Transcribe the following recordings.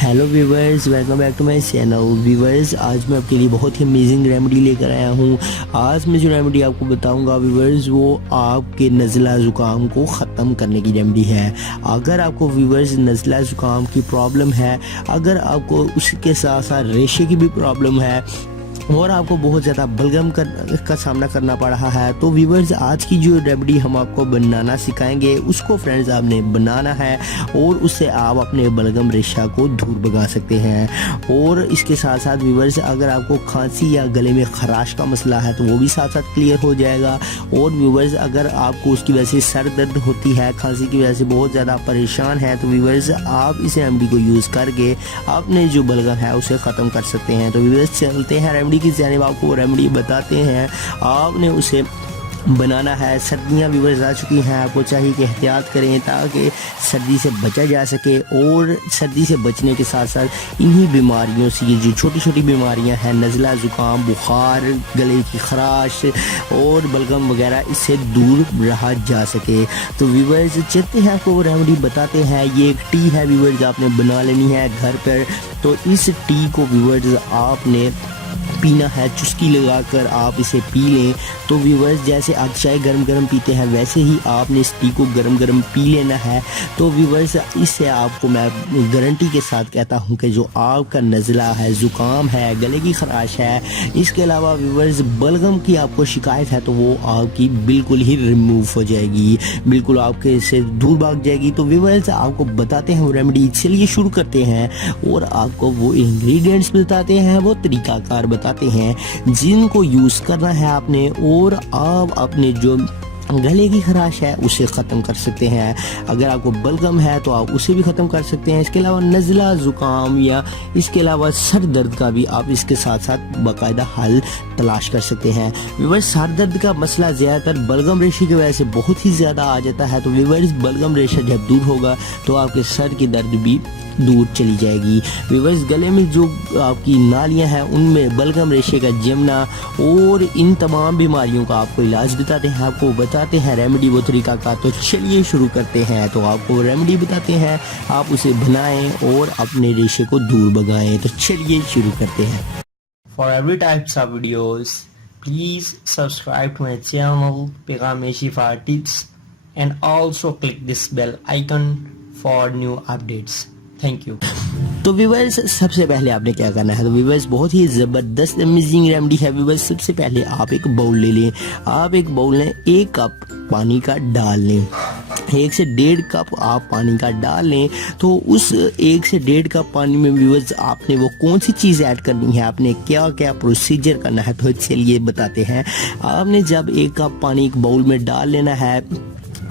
Hello viewers, welcome back to my channel. Viewers, आज मैं आपके लिए बहुत ही अमेजिंग रेमेडी लेकर आया हूँ। आज मैं जो रेमेडी आपको बताऊंगा व्यूवर्स, वो आपके नज़ला ज़ुकाम को ख़त्म करने की रेमेडी है। अगर आपको व्यूवर्स नज़ला ज़ुकाम की प्रॉब्लम है, अगर आपको उसके साथ साथ रेशे की भी प्रॉब्लम है और आपको बहुत ज़्यादा बलगम का सामना करना पड़ रहा है, तो व्यूवर्स आज की जो रेमेडी हम आपको बनाना सिखाएंगे, उसको फ्रेंड्स आपने बनाना है और उससे आप अपने बलगम रेशा को दूर भगा सकते हैं। और इसके साथ साथ व्यूवर्स, अगर आपको खांसी या गले में खराश का मसला है तो वो भी साथ साथ क्लियर हो जाएगा। और व्यूवर्स, अगर आपको उसकी वजह से सर दर्द होती है, खांसी की वजह से बहुत ज़्यादा परेशान है, तो व्यूवर्स आप इस रेमेडी को यूज़ करके अपने जो बलगम है उसे ख़त्म कर सकते हैं। तो व्यूवर्स चलते हैं रेमेडी की जानिब, आपको रेमेडी बताते हैं। आपने उसे बनाना है। सर्दियाँ व्यूवर्स आ चुकी हैं, आपको चाहिए कि एहतियात करें ताकि सर्दी से बचा जा सके। और सर्दी से बचने के साथ साथ इन्हीं बीमारियों से, ये जो छोटी छोटी बीमारियां हैं, नज़ला ज़ुकाम, बुखार, गले की खराश और बलगम वगैरह, इससे दूर रहा जा सके। तो व्यूवर्स चलते हैं, आपको वो रेमेडी बताते हैं। ये एक टी है व्यूवर्स, आपने बना लेनी है घर पर। तो इस टी को व्यूवर्स आपने पीना है, चुस्की लगाकर आप इसे पी लें। तो व्यूवर्स जैसे आप चाय गरम गरम पीते हैं, वैसे ही आपने इस टी को गरम गरम पी लेना है। तो व्यूवर्स इससे आपको मैं गारंटी के साथ कहता हूं कि जो आपका नज़ला है, ज़ुकाम है, गले की खराश है, इसके अलावा व्यूवर्स बलगम की आपको शिकायत है, तो वो आपकी बिल्कुल ही रिमूव हो जाएगी, बिल्कुल आपके से दूर भाग जाएगी। तो व्यूवर्स आपको बताते हैं वो रेमेडी, चलिए शुरू करते हैं। और आपको वो इंग्रेडिएंट्स बताते हैं, वो तरीकाकार बताते हैं जिनको यूज़ करना है आपने, और आप अपने जो गले की खराश है उसे ख़त्म कर सकते हैं। अगर आपको बलगम है तो आप उसे भी ख़त्म कर सकते हैं। इसके अलावा नज़ला ज़ुकाम या इसके अलावा सर दर्द का भी आप इसके साथ साथ बाकायदा हल तलाश कर सकते हैं। व्यूवर्स सर दर्द का मसला ज़्यादातर बलगम रेशे की वजह से बहुत ही ज़्यादा आ जाता है। तो व्यूवर्स बलगम रेशा जब दूर होगा तो आपके सर की दर्द भी दूर चली जाएगी। व्यूवर्स गले में जो आपकी नालियां हैं उनमें बलगम रेशे का जमना और इन तमाम बीमारियों का आपको इलाज बताते हैं, आपको बताते हैं रेमेडी वो तरीका का। तो चलिए शुरू करते हैं। तो आपको रेमेडी बताते हैं, आप उसे बनाएं और अपने रेशे को दूर भगाएं। तो चलिए शुरू करते हैं। For every types of videos please subscribe to my channel Paigam Shifa tips and also click this bell icon for new updates. Thank you. तो व्यूवर्स सबसे पहले आपने क्या करना है, तो व्यूवर्स बहुत ही ज़बरदस्त अमेजिंग रेमेडी है। व्यूवर्स सबसे पहले आप एक बाउल ले लें, आप एक बाउल में 1 कप पानी का डाल लें, 1 से 1.5 कप आप पानी का डाल लें। तो उस 1 से 1.5 कप पानी में व्यूवर्स आपने वो कौन सी चीज़ ऐड करनी है, आपने क्या क्या प्रोसीजर करना है, तो चलिए बताते हैं। आपने जब 1 कप पानी एक बाउल में डाल लेना है,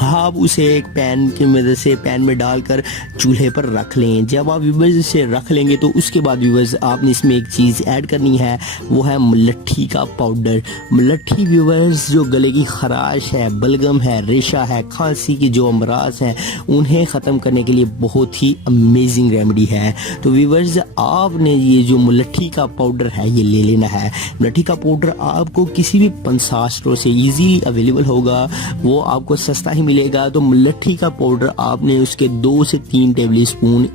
आप उसे एक पैन की मदद से पैन में डालकर चूल्हे पर रख लें। जब आप व्यूवर्स इसे रख लेंगे तो उसके बाद व्यूवर्स आपने इसमें एक चीज़ ऐड करनी है, वो है मुलट्ठी का पाउडर। मुलट्ठी व्यूवर्स जो गले की खराश है, बलगम है, रेशा है, खांसी की जो अमराज हैं, उन्हें ख़त्म करने के लिए बहुत ही अमेजिंग रेमेडी है। तो व्यूवर्स आपने ये जो मुलट्ठी का पाउडर है ये ले लेना है। मुलट्ठी का पाउडर आपको किसी भी पंसार स्टोर से ईजीली अवेलेबल होगा, वो आपको सस्ता ही मिलेगा। तो मुलट्ठी का पाउडर आपने उसके 2 से 3 टेबल स्पून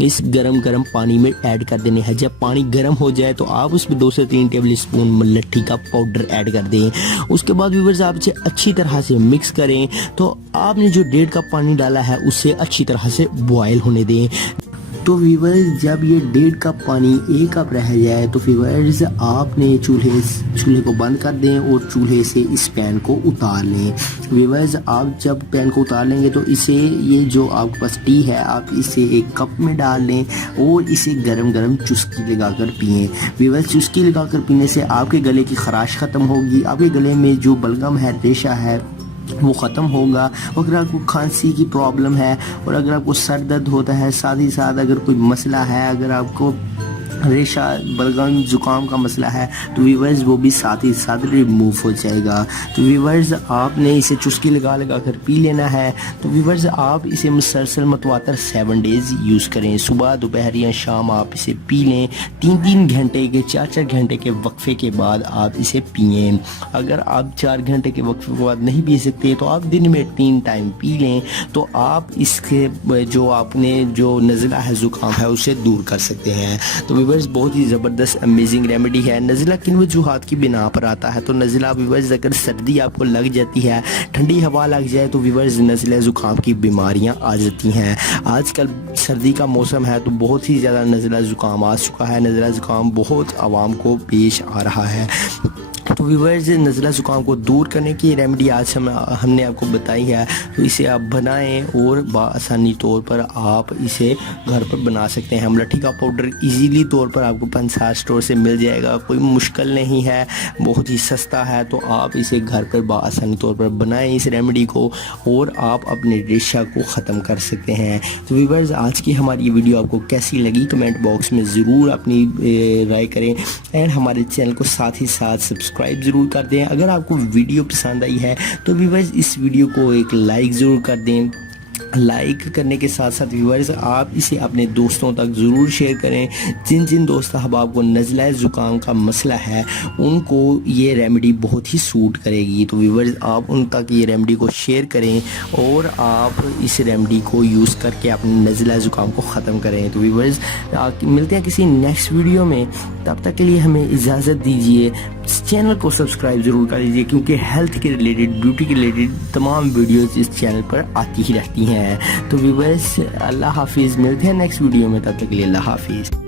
इस गरम गरम पानी में ऐड कर देने हैं। जब पानी गर्म हो जाए तो आप उसमें 2 से 3 टेबल स्पून मुलट्ठी का पाउडर ऐड कर दें। उसके बाद व्यूवर्स आप इसे अच्छी तरह से मिक्स करें। तो आपने जो 1.5 कप पानी डाला है उसे अच्छी तरह से बॉयल होने दें। तो व्यूवर्स जब ये 1.5 कप पानी 1 कप रह जाए तो व्यूवर्स आपने चूल्हे को बंद कर दें और चूल्हे से इस पैन को उतार लें। व्यूवर्स आप जब पैन को उतार लेंगे तो इसे, ये जो आपके पास टी है, आप इसे एक कप में डाल लें और इसे गरम गरम चुस्की लगाकर पिएं। व्यूवर्स चुस्की लगाकर पीने से आपके गले की खराश ख़त्म होगी, आपके गले में जो बलगम है, रेशा है, वो ख़त्म होगा। अगर आपको खांसी की प्रॉब्लम है और अगर आपको सर दर्द होता है, साथ ही साथ अगर कोई मसला है, अगर आपको रेशा बलगम ज़ुकाम का मसला है तो व्यूवर्स वो भी साथ ही साथ रिमूव हो जाएगा। तो व्यूवर्स आपने इसे चुस्की लगा लगा कर पी लेना है। तो व्यूवर्स आप इसे मुसलसल मतवातर 7 डेज़ यूज़ करें, सुबह दोपहर या शाम आप इसे पी लें। 3-3 घंटे के 4-4 घंटे के वक्फे के बाद आप इसे पिएँ। अगर आप 4 घंटे के वक्फे के बाद नहीं पी सकते तो आप दिन में 3 टाइम पी लें, तो आप इसके जो आपने जो नज़ला है ज़ुकाम है उसे दूर कर सकते हैं। तो व्यूवर्स बहुत ही ज़बरदस्त अमेजिंग रेमेडी है। नज़ला किन वजूहात की बिना पर आता है? तो नज़ला व्यूवर्स अगर सर्दी आपको लग जाती है, ठंडी हवा लग जाए तो व्यूवर्स नज़ला ज़ुकाम की बीमारियां आ जाती हैं। आजकल सर्दी का मौसम है तो बहुत ही ज़्यादा नज़ला ज़ुकाम आ चुका है। नज़ला ज़ुकाम बहुत आवाम को पेश आ रहा है। तो व्यूवर्स नज़ला ज़ुकाम को दूर करने की रेमेडी आज हमने आपको बताई है। तो इसे आप बनाएं और बआसानी तौर पर आप इसे घर पर बना सकते हैं। अमलठी का पाउडर इजीली तौर पर आपको पंसार स्टोर से मिल जाएगा, कोई मुश्किल नहीं है, बहुत ही सस्ता है। तो आप इसे घर पर बआसानी तौर पर बनाएं इस रेमेडी को और आप अपने रेशा को ख़त्म कर सकते हैं। तो व्यूवर्स आज की हमारी ये वीडियो आपको कैसी लगी कमेंट बॉक्स में ज़रूर अपनी राय करें एंड हमारे चैनल को साथ ही साथ सब्सक्राइब ज़रूर कर दें। अगर आपको वीडियो पसंद आई है तो व्यूवर्स इस वीडियो को एक लाइक ज़रूर कर दें। लाइक करने के साथ साथ व्यूवर्स आप इसे अपने दोस्तों तक ज़रूर शेयर करें। जिन जिन दोस्त अहबाब को नज़ला ज़ुकाम का मसला है उनको ये रेमेडी बहुत ही सूट करेगी। तो व्यूवर्स आप उन तक ये रेमेडी को शेयर करें और आप इस रेमेडी को यूज़ करके अपने नज़ला ज़ुकाम को ख़त्म करें। तो व्यूवर्स मिलते हैं किसी नेक्स्ट वीडियो में, तब तक के लिए हमें इजाज़त दीजिए। चैनल को सब्सक्राइब ज़रूर कर दीजिए क्योंकि हेल्थ के रिलेटेड ब्यूटी के रिलेटेड तमाम वीडियोज़ इस चैनल पर आती ही रहती हैं। तो व्यूवर्स अल्लाह हाफिज़, मिलते हैं नेक्स्ट वीडियो में, तब तक के लिए अल्लाह हाफिज़।